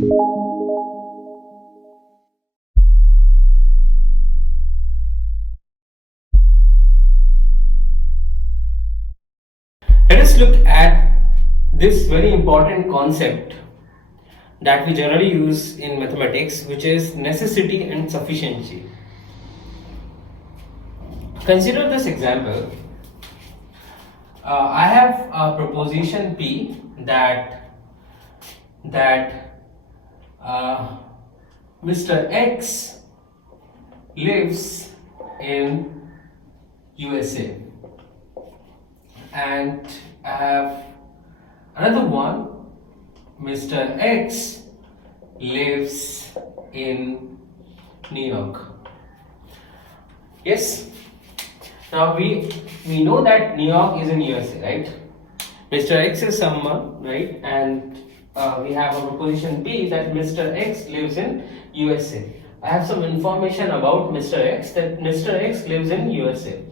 Let us look at this very important concept that we generally use in mathematics, which is necessity and sufficiency. Consider this example. I have a proposition P that Mr. X lives in USA, and I have another one. Mr. X lives in New York. Yes. Now we know that New York is in USA, right? Mr. X is someone, right? And we have a proposition P that Mr. X lives in USA. I have some information about Mr. X, that Mr. X lives in USA.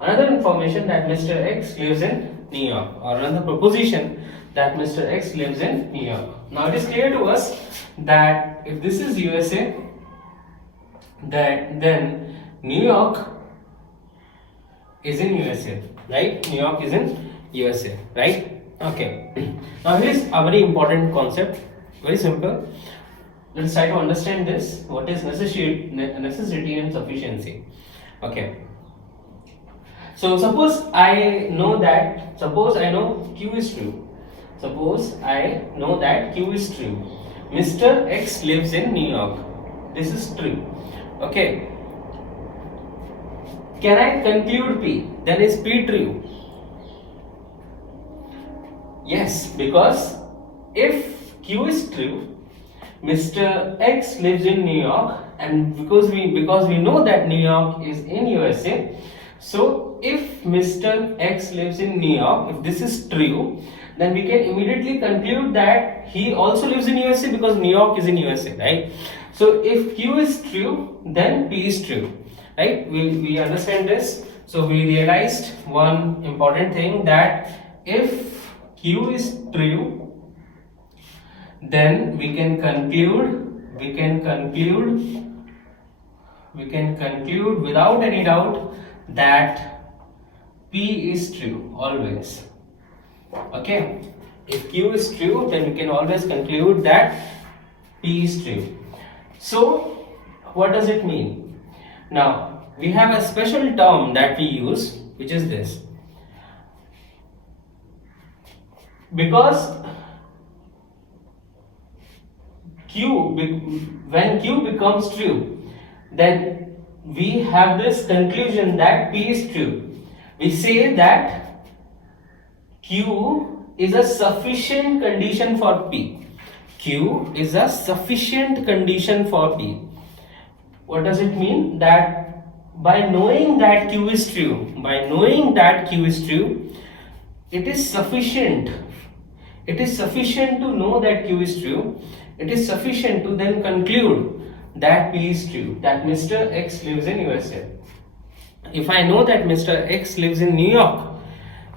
Another information that Mr. X lives in New York, or another proposition that Mr. X lives in New York. Now it is clear to us that if this is USA, then New York is in USA, right? New York is in USA, right? Okay. Now here is a very important concept, very simple. Let's try to understand this. What is necessity and sufficiency? Okay. So suppose I know Q is true. Suppose I know that Q is true. Mr. X lives in New York. This is true. Okay. Can I conclude P? Then is P true? Yes, because if Q is true, Mr. X lives in New York, and because we know that New York is in USA, so if Mr. X lives in New York, if this is true, then we can immediately conclude that he also lives in USA, because New York is in USA, right? So if Q is true, then P is true, right? We understand this. So we realized one important thing, that if Q is true, then we can conclude without any doubt that P is true always. Okay, if Q is true, then we can always conclude that P is true. So what does it mean? Now we have a special term that we use, which is this. Because when Q becomes true, then we have this conclusion that P is true. We say that Q is a sufficient condition for P. Q is a sufficient condition for P. What does it mean? That by knowing that Q is true, it is sufficient. It is sufficient to know that Q is true. It is sufficient to then conclude that P is true, that Mr. X lives in USA. If I know that Mr. X lives in New York,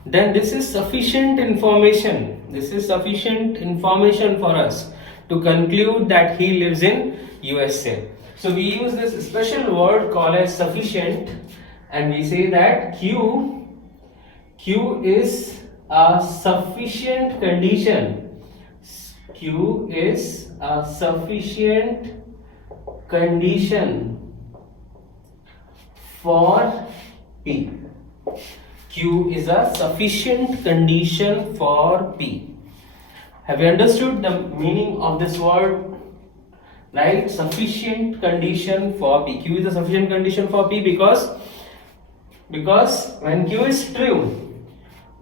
then this is sufficient information. This is sufficient information for us to conclude that he lives in USA. So we use this special word called as sufficient, and we say that Q is a sufficient condition. Q is a sufficient condition for P. Q is a sufficient condition for P. Have you understood the meaning of this word? Right? Sufficient condition for P. Q is a sufficient condition for P because when Q is true,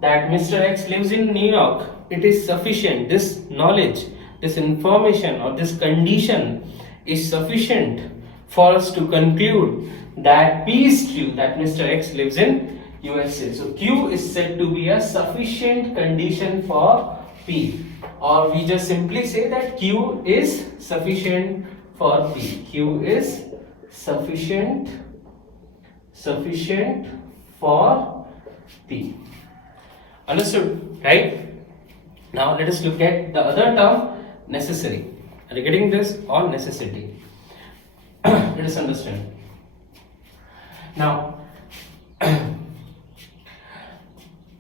that Mr. X lives in New York, it is sufficient. This knowledge, this information, or this condition is sufficient for us to conclude that P is true, that Mr. X lives in USA. So Q is said to be a sufficient condition for P, or we just simply say that Q is sufficient for P. Q is sufficient for P. Understood, right? Now let us look at the other term, necessary. Are you getting this? Or necessity. Let us understand. Now,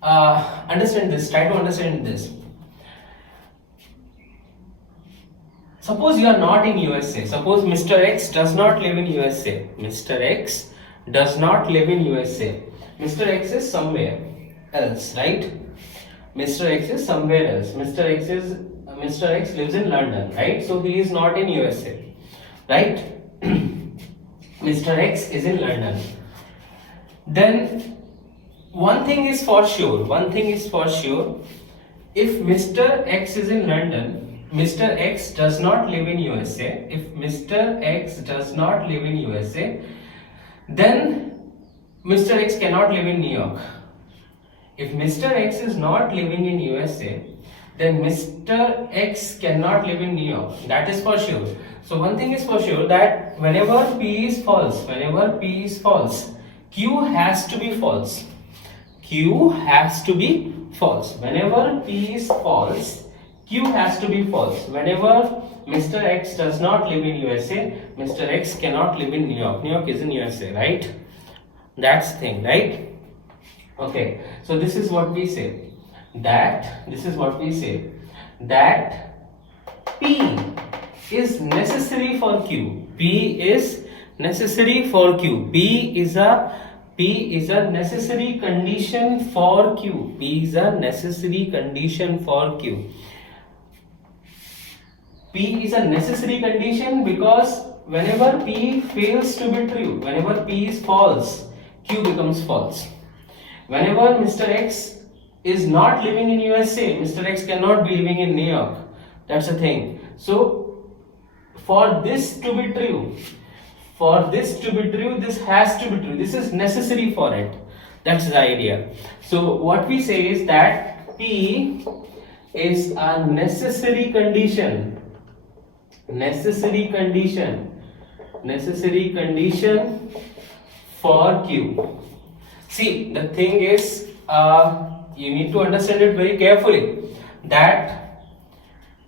understand this. Try to understand this. Suppose you are not in USA. Suppose Mr. X does not live in USA. Mr. X does not live in USA. Mr. X is somewhere else, right? Mr. X is somewhere else. Mr. X lives in London, right? So he is not in USA, right? Mr. X is in London. Then one thing is for sure. If Mr. X is in London, Mr. X does not live in USA. If Mr. X does not live in USA, then Mr. X cannot live in New York. If Mr. X is not living in USA, then Mr. X cannot live in New York. That is for sure. So one thing is for sure, that whenever P is false, Q has to be false. Q has to be false. Whenever P is false, Q has to be false. Whenever Mr. X does not live in USA, Mr. X cannot live in New York. New York is in USA, right? That's the thing, right? Okay, so this is what we say. That P is necessary for Q. P is necessary for Q. P is a necessary condition for Q. P is a necessary condition for Q. P is a necessary condition because whenever P fails to be true, whenever P is false, Q becomes false. Whenever Mr. X is not living in USA, Mr. X cannot be living in New York. That's the thing. So for this to be true, this has to be true. This is necessary for it. That's the idea. So what we say is that P is a necessary condition for Q. See, the thing is, you need to understand it very carefully, that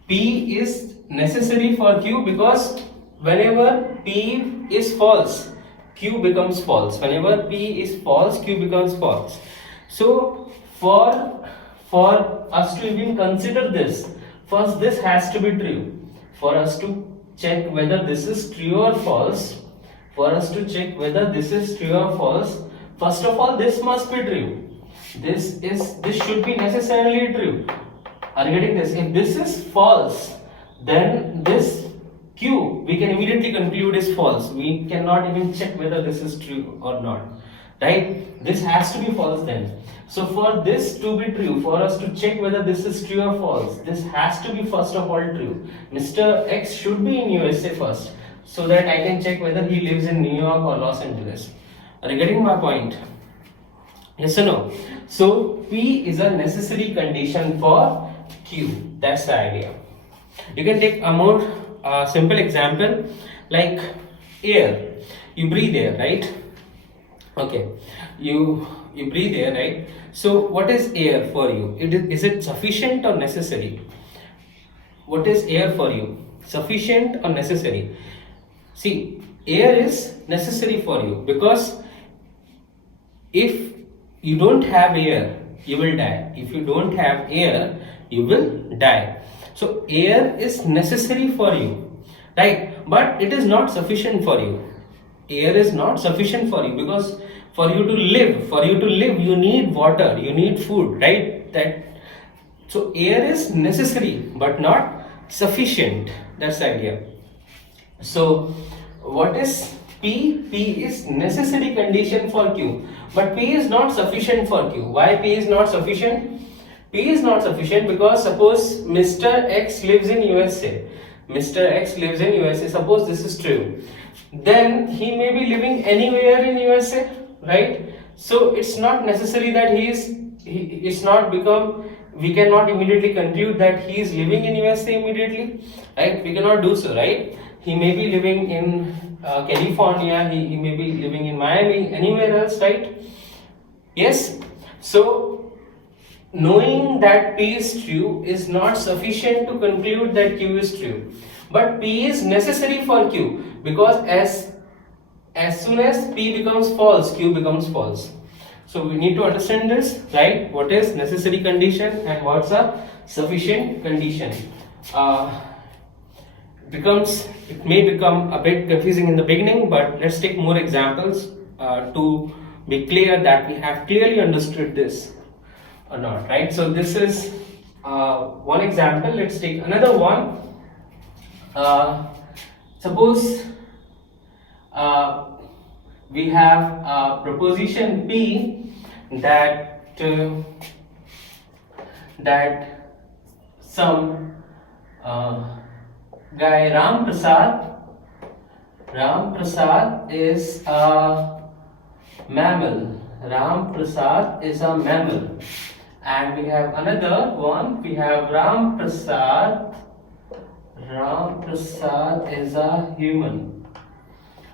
P is necessary for Q because whenever P is false, Q becomes false. Whenever P is false, Q becomes false. So for us to even consider this, first this has to be true. For us to check whether this is true or false, first of all, this must be true. This should be necessarily true. Are you getting this? If this is false, then this Q we can immediately conclude is false. We cannot even check whether this is true or not, right? This has to be false then. So for this to be true, for us to check whether this is true or false, this has to be first of all true. Mr. X should be in USA first, so that I can check whether he lives in New York or Los Angeles. Are you getting my point? Yes or no? So P is a necessary condition for Q. That's the idea. You can take a more simple example like air. You breathe air, right? Okay. You breathe air, right? So what is air for you? Is it sufficient or necessary? What is air for you? Sufficient or necessary? See, air is necessary for you because if you don't have air, you will die. If you don't have air, you will die. So air is necessary for you, right? But it is not sufficient for you. Air is not sufficient for you because for you to live, you need water, you need food, right? So air is necessary but not sufficient. That's the idea. So what is P? P is necessary condition for Q, but P is not sufficient for Q. Why P is not sufficient? P is not sufficient because suppose Mr. X lives in USA. Mr. X lives in USA. Suppose this is true. Then he may be living anywhere in USA, right? So it's not necessary that we cannot immediately conclude that he is living in USA immediately, right? We cannot do so, right? He may be living in California, he may be living in Miami, anywhere else, right? Yes. So knowing that P is true is not sufficient to conclude that Q is true. but P is necessary for Q, because as soon as P becomes false, Q becomes false. So we need to understand this, right? What is necessary condition and what's a sufficient condition? It may become a bit confusing in the beginning, but let's take more examples to be clear that we have clearly understood this or not, right? So this is one example. Let's take another one. Suppose we have a proposition P that some guy Ram Prasad is a mammal. Ram Prasad is a mammal. And we have another one. We have Ram Prasad is a human.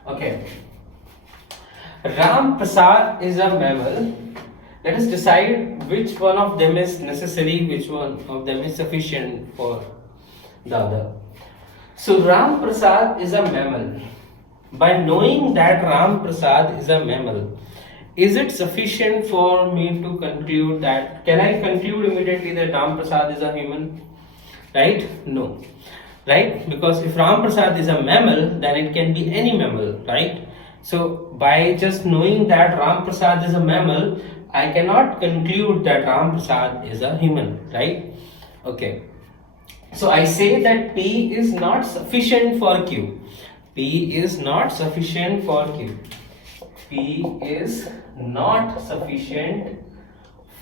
Okay. Ram Prasad is a mammal. Let us decide which one of them is necessary, which one of them is sufficient for the other. So Ram Prasad is a mammal. By knowing that Ram Prasad is a mammal, is it sufficient for me to conclude that, can I conclude immediately that Ram Prasad is a human? Right? No. Right? Because if Ram Prasad is a mammal, then it can be any mammal, right? So by just knowing that Ram Prasad is a mammal, I cannot conclude that Ram Prasad is a human, right? Okay. So I say that P is not sufficient for Q. P is not sufficient for Q. P is not sufficient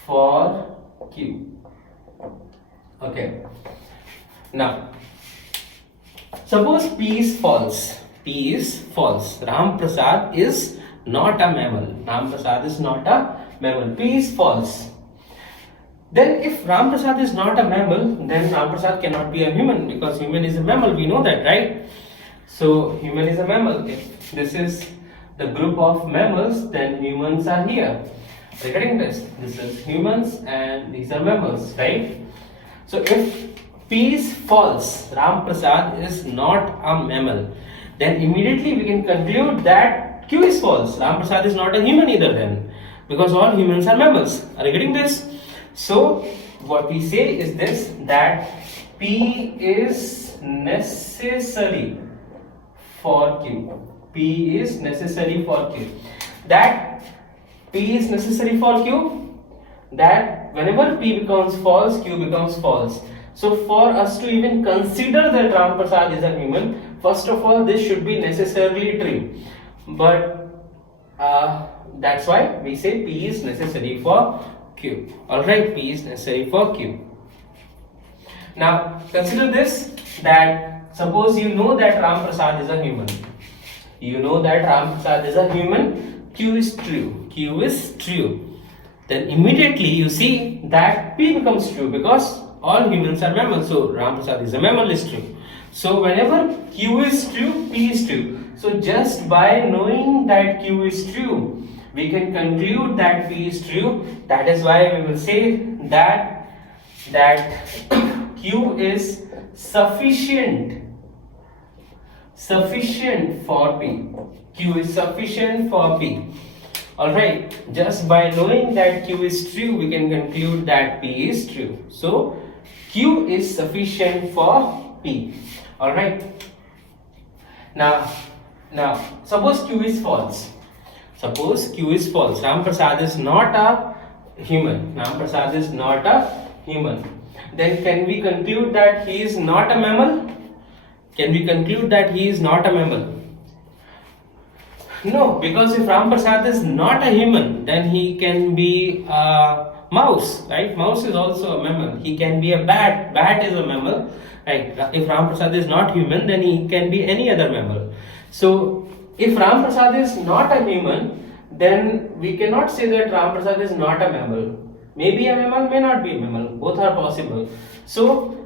for Q. Okay. Now, suppose P is false. P is false. Ram Prasad is not a mammal. Ram Prasad is not a mammal. P is false. Then if Ram Prasad is not a mammal, then Ram Prasad cannot be a human, because human is a mammal. We know that, right? So human is a mammal. If this is the group of mammals, then humans are here. Regarding this is humans and these are mammals, right? So if P is false, Ram Prasad is not a mammal, then immediately we can conclude that Q is false. Ram Prasad is not a human either then, because all humans are mammals. Are you getting this? So what we say is this, that P is necessary for Q. P is necessary for Q. That P is necessary for Q, that whenever P becomes false, Q becomes false. So for us to even consider that Ram Prasad is a human, first of all this should be necessarily true. But that's why we say P is necessary for Q. Alright, P is necessary for Q. Now consider this, that suppose you know that Ram Prasad is a human. You know that Ram Prasad is a human, Q is true. Q is true. Then immediately you see that P becomes true, because all humans are mammals. So Ram Prasad is a mammal is true. So whenever Q is true, P is true. So just by knowing that Q is true, we can conclude that P is true. That is why we will say that Q is sufficient for P. Q is sufficient for P. Alright, just by knowing that Q is true, we can conclude that P is true. So Q is sufficient for P. Alright. Now suppose Q is false. Suppose Q is false. Ram Prasad is not a human. Ram Prasad is not a human. Then can we conclude that he is not a mammal? Can we conclude that he is not a mammal? No, because if Ram Prasad is not a human, then he can be a mouse, right? Mouse is also a mammal. He can be a bat. Bat is a mammal, right? If Ram Prasad is not human, then he can be any other mammal. So if Ram Prasad is not a human, then we cannot say that Ram Prasad is not a mammal. Maybe a mammal, may not be a mammal. Both are possible. So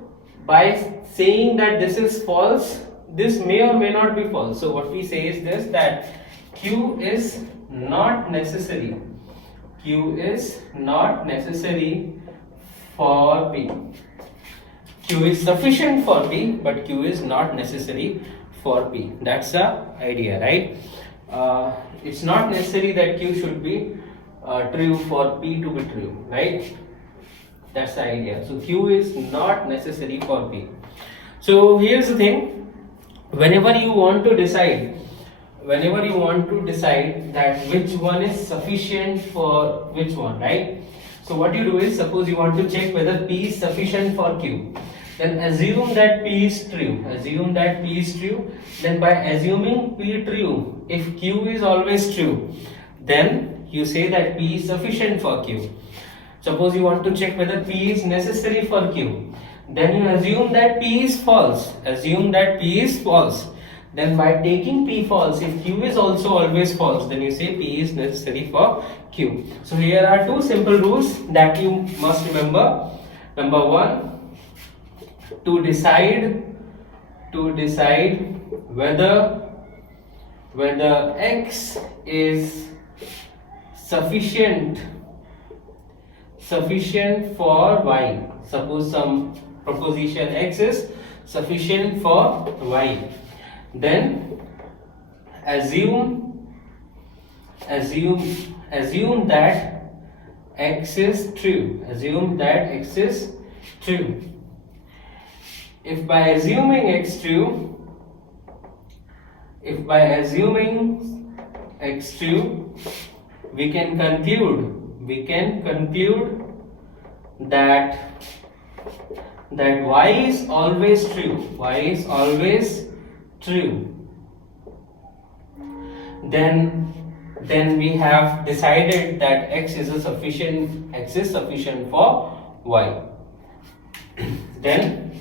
by saying that this is false, this may or may not be false. So what we say is this, that Q is not necessary. Q is not necessary for P. Q is sufficient for P, but Q is not necessary for P. That's the idea, right? It's not necessary that Q should be true for P to be true, right? That's the idea. So Q is not necessary for P. So here's the thing. Whenever you want to decide that which one is sufficient for which one, right? So what you do is, suppose you want to check whether P is sufficient for Q, then assume that P is true. Then by assuming P true, if Q is always true, then you say that P is sufficient for Q. Suppose you want to check whether P is necessary for Q, then you assume that P is false. Then by taking P false, if Q is also always false, then you say P is necessary for Q. So here are two simple rules that you must remember. Number one, to decide whether X is sufficient for Y. Suppose some proposition X is sufficient for Y. Then assume that X is true. If by assuming X true, we can conclude that Y is always true. Then we have decided that X is sufficient for Y. Then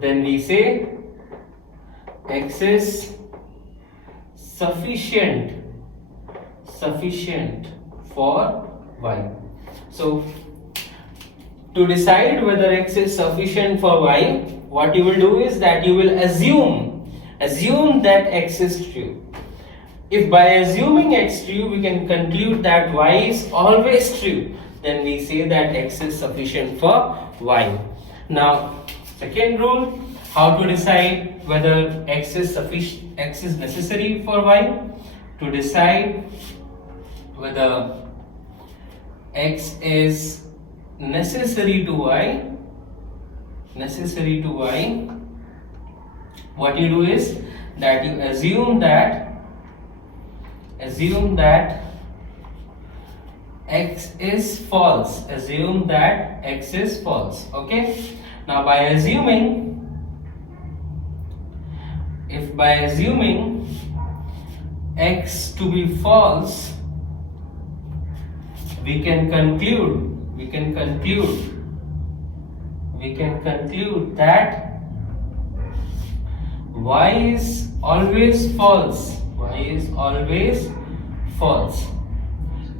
we say X is sufficient for Y. So to decide whether X is sufficient for Y, what you will do is that you will assume that X is true. If by assuming X true, we can conclude that Y is always true, then we say that X is sufficient for Y. Now, second rule, how to decide whether X is necessary for Y. To decide whether X is necessary to Y, what you do is that you assume that X is false. Okay. Now by assuming X to be false, we can conclude that Y is always false.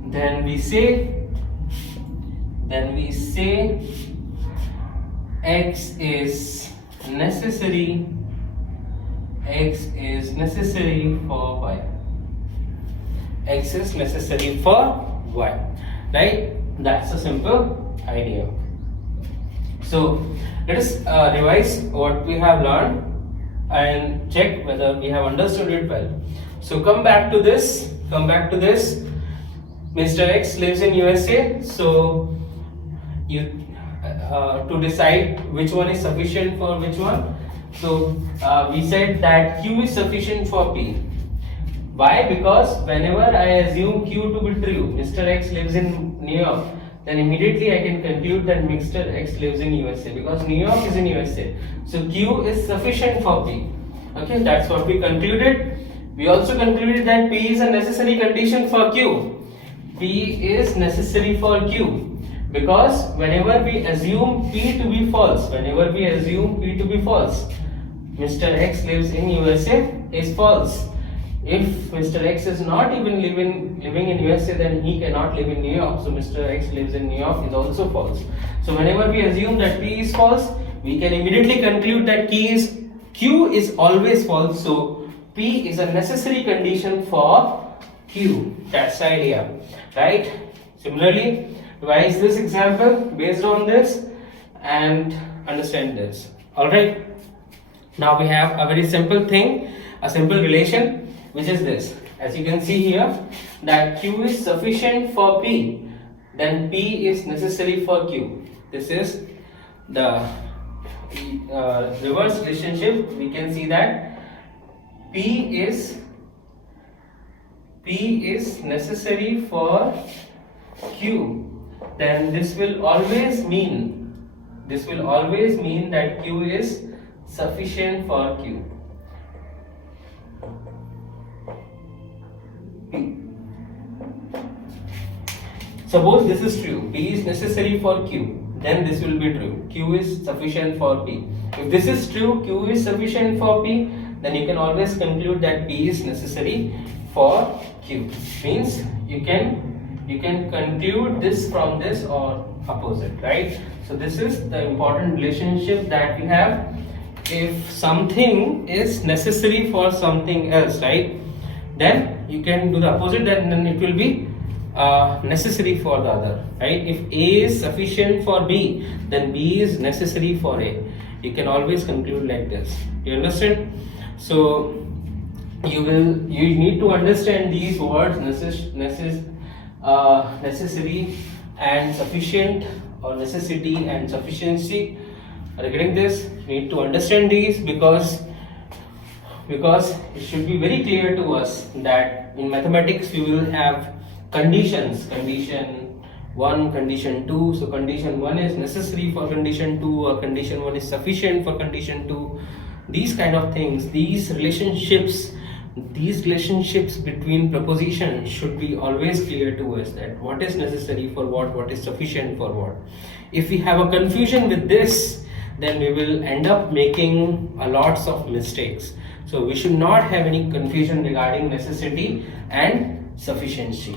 Then we say X is necessary for Y. Right? That's a simple idea. So let us revise what we have learned and check whether we have understood it well. So come back to this. Mr. X lives in USA. So you to decide which one is sufficient for which one. So we said that Q is sufficient for P. Why? Because whenever I assume Q to be true, Mr. X lives in New York, then immediately I can conclude that Mr. X lives in USA, because New York is in USA. So Q is sufficient for P. Okay, that's what we concluded. We also concluded that P is a necessary condition for Q. P is necessary for Q because whenever we assume P to be false, Mr. X lives in USA is false. If Mr. X is not even living in USA, then he cannot live in New York. So Mr. X lives in New York is also false. So whenever we assume that P is false, we can immediately conclude that Q is always false. So P is a necessary condition for Q. That's the idea, right? Similarly, revise this example based on this and understand this. Alright, now we have a very simple thing, a simple relation, which is this. As you can see here, that Q is sufficient for P, then P is necessary for Q. This is the reverse relationship. We can see that P is necessary for Q, then this will always mean that Q is sufficient for Q. P. Suppose this is true, P is necessary for Q, then this will be true, Q is sufficient for P. If this is true, Q is sufficient for P, then you can always conclude that P is necessary for Q. Means you can conclude this from this or opposite, right? So this is the important relationship that we have. If something is necessary for something else, right, then you can do the opposite, then it will be necessary for the other, right? If A is sufficient for B, then B is necessary for A. You can always conclude like this. You understand? So you need to understand these words, necessary and sufficient, or necessity and sufficiency. Are you getting this? You need to understand these because it should be very clear to us that in mathematics we will have conditions, condition 1, condition 2. So condition 1 is necessary for condition 2, or condition 1 is sufficient for condition 2. These kind of things, these relationships between propositions should be always clear to us, that what is necessary for what is sufficient for what. If we have a confusion with this, then we will end up making a lots of mistakes. So we should not have any confusion regarding necessity and sufficiency.